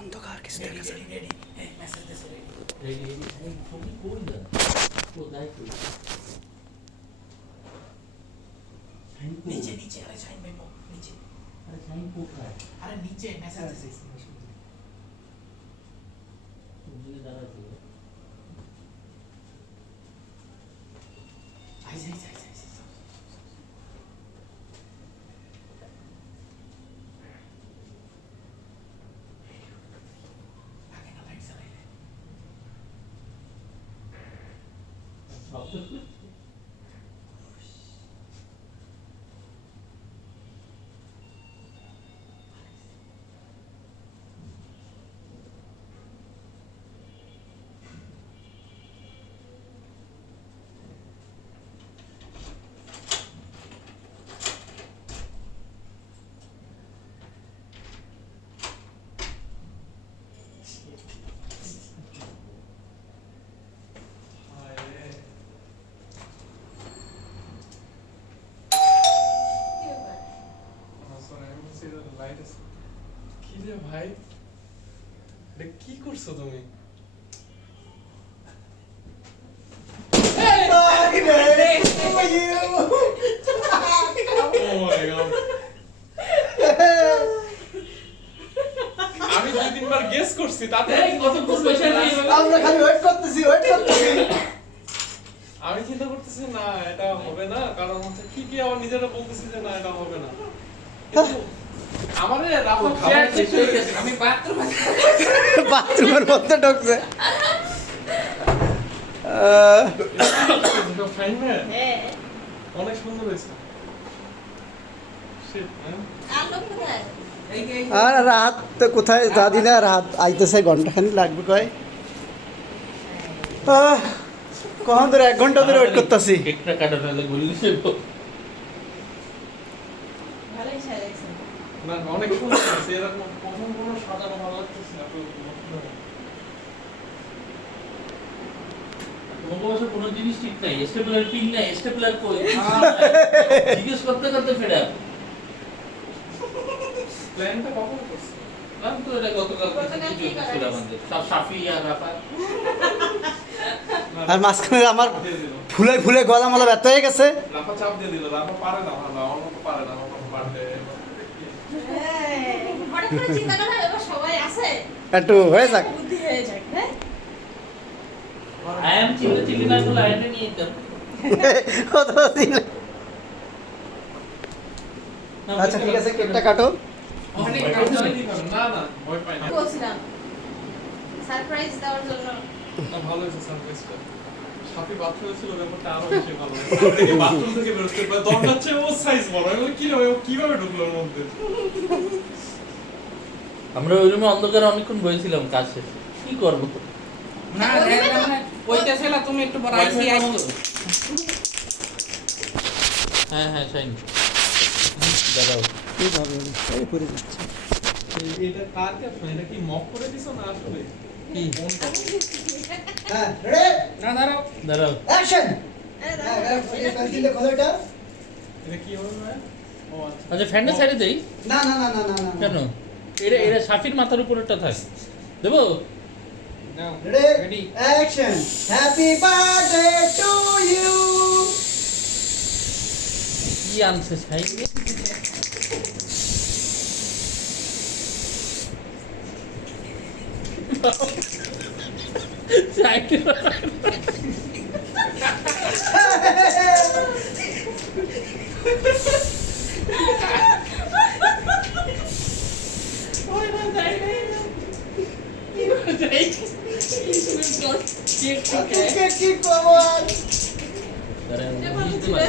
অন্ধকার কিছু দেখা যায়। নিচে নিচে আরে সাইন ভাই নিচে আরে সাইন কোথায় আরে নিচে মেসেজ দিছে তুমি দাঁড়াতে আই যাই যাই যাই আগে না লাইট জ্বালাইলে সব তো কি রে ভাই, এটা কি করছো তুমি? আমি 2-3 বার গেস করছি তাতে কত পয়সা নাই আমরা খালি ওয়েট করতেছি। আমি চিন্তা করতেছি না এটা হবে না, কারণ হচ্ছে কি আবার নিজেরা বলতেছি যে না এটা হবে না। আমারে রাফা খাবার শেষ হয়ে গেছে, আমি বাথরুমের মধ্যে ঢুকছে। ফাইন ম্যান অনেক সুন্দর হয়েছে। শিট ম্যান, আর রাত তো কোথায় দাদি না, রাত আইতেছে ঘন্টাখানি লাগবে কয়। কখন ধরে 1 ঘন্টা ধরে ওয়েট করতেছি। কেকটা কাটালে গুলি সেবো না অনেক সুন্দর হয়েছে। এরকম প্রথম কোনো সাজানো ভালো লাগতেছে না। মগবাসে কোনো জিনিস ঠিক নাই, স্টেপলার পিন নাই, স্টেপলার কই জিজ্ঞেস করতে করতে ফেরা প্ল্যানটা কখন করছে? প্ল্যান তো এটা গতকাল কি ছিল আমাদের সব সাফি আর রাফা আর মাঝখানে আমার দিয়ে দিল ফুলে ফুলে গলা মালা ব্যথা হয়ে গেছে। রাফা চাপ দিয়ে দিল। রাফা পারে না ভালো, আমার মতো পারে না, আমার মতো পারলে হঠাৎ করে চিন্তা করা এবার সবাই আছে একটু হয়ে যাক। বুদ্ধি হয়ে যাক। হ্যাঁ আই এম চিলি না গুলো আইনে নিয়ে যেতাম। আচ্ছা ঠিক আছে, কেকটা কাটো। অনেক না না ভয় পাই না। বলছিলাম সারপ্রাইজ দেওয়ার জন্য। না ভালো হয়েছে সারপ্রাইজটা। সাফি বাথরুমে ছিল, ব্যাপারটা আরো বেশি ভালো। থেকে বাথরুম থেকে বের হতে পারে, দরকার চেয়ে ও সাইজ বড়। আমি বলি, কিভাবে ঢুকলো ওর মধ্যে? আমরা ওই রুমে অন্ধকারে অনেকক্ষণ বসেছিলাম কাজ শেষে। কি করব না ওইটা ছিল তুমি একটু বড় আইসি আইসি হ্যাঁ হ্যাঁ শাইন দাঁড়াও এই পড়ে যাচ্ছে। এটা কার ক্যাপশন? এটা কি মক করে দিছো না আসলে? কি হ্যাঁ রেডি না দাঁড়াও দাঁড়াও অ্যাকশন। হ্যাঁ এই পেন্সিলটা খোলো এটা। এটা কি হবে ভাই? ও আচ্ছা। আচ্ছা ফ্যানটা সাইডে দেই না না না না না না কেন এরা এরা সাফির মাথার উপরেরটা থাক দেবো নাও ready ready action. Happy birthday to you. কি আনছে শাইন শাইন কেক কি কমান। দাঁড়াও বুঝতে পারে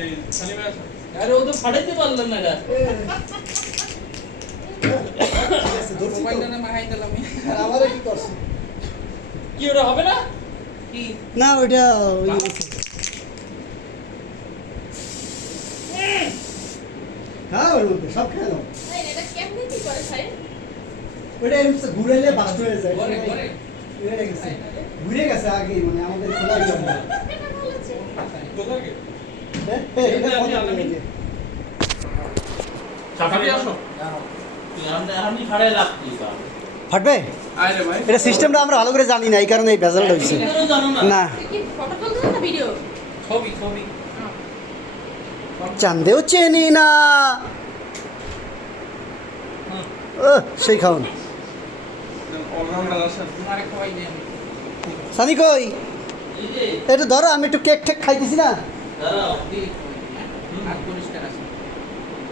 এই সানি ভাই আসো। আরে ও তো ফাটাইতে পারলেন না এটা মোবাইলটা না মাহাই দিলাম আমারে কি করছ? কি ওটা হবে না কি না ওইটা হ্যাঁ ওর মধ্যে সব খেলো। এই এটা কেমনে কি করে ভাই? ওইটা এমনি ঘুরাইলে বাস্ট হয়ে যায়। ঘরে ঘরে ঘুরে গেছে, ঘুরে গেছে আগে, মানে আমাদের খোলা জন্য। এটা বলেছে কোথায় গে? এটা কত লাগে? সাফি আসো। আমি খাড়াই লাগছি তাহলে। ফাটবে আয় রে ভাই। এটা সিস্টেমটা আমরা ভালো করে জানি না এই কারণে এই ভেজালটা হয়েছে ভিতরেও জানো না? না তুই কি ফটো তুলছিস না ভিডিও? ছবি ছবি চান্দেও চেনি না সেই খাওন অলরাউন্ডার আসেন। তোমারে খাওয়াই দেন সানি কই এই যে, একটু ধরো আমি একটু কেক ঠেক খাইতেছি না দাঁড়াও। দি আর পরিষ্কার আছে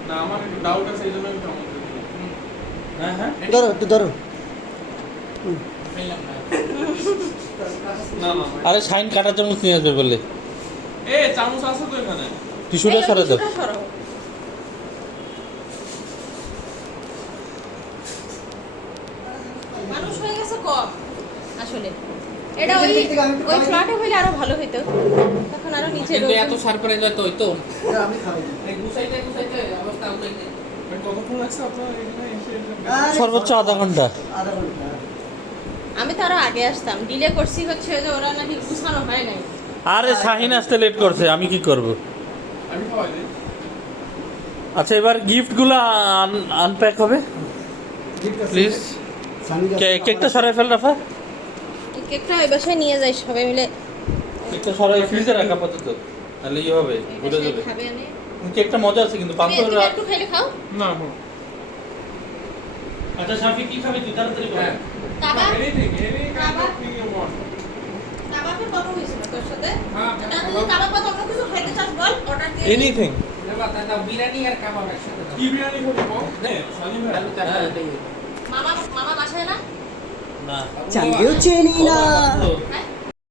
না আমার একটু ডাউট আছে এই জন্য আমি কেমন হ্যাঁ হ্যাঁ ধরো একটু ধরো খাইলাম না না না আরে সাইন কাটার জন্য নিয়ে আসবে বললে এ চামচ আছে তো এখানে। টিস্যুটা সরে দাও। টিস্যুটা সরাও। মানুষ হয়ে গেছে কম আসলে এটা ওই ওই ফ্ল্যাটে হইলে আরো ভালো হইতো তখন আরো নিচে কিন্তু এত সারপ্রাইজ হয়তো হইতো আমি খাই এই গুছাইতে গুছাইতে অবস্থা উঠাইতে ভাই কতক্ষণ লাগছে আপনার এখানে এসে সর্বোচ্চ আধা ঘন্টা। আধা ঘন্টা আমি তো আরো আগে আসতাম ডিলে করছি হচ্ছে যে ওরা নাকি গুছানো হয় নাই আরে শাহিন আসতে লেট করছে, আমি কি করব? আমি খাওয়াই দিই। আচ্ছা এবার গিফটগুলো আনপ্যাক হবে প্লিজ। কেকটা সরাই ফেল রাফা, এই কেকটা ওই বাসায় নিয়ে যাই সবাই মিলে কেকটা সরাই ফ্রিজে রাখা আপাতত, তাহলে ইয়ে হবে, এই ঘুরে বাসায় যাবে। খাবে আনে কেকটা মজা আছে কিন্তু পান্তা তুমি একটু খাইলে খাও না আচ্ছা শাফি কি খাবি তুই তাড়াতাড়ি বল। হ্যাঁ kebab anything kind of thing you want. কাবাবের কথা হয়েছিল তোর সাথে হ্যাঁ তা তুই কাবাব বা অন্য কিছু খাইতে চাস বল অর্ডার দিয়ে দিই। এনিথিং। দেবা দাও বিরিয়ানি আর কাবাব একসাথে দাও কি বিরিয়ানি খাবি বল? হ্যাঁ সালিম ভাই। আলু চাটা এটাই মামা মামা বাসায় না না চান্দেও চেনি না হ্যাঁ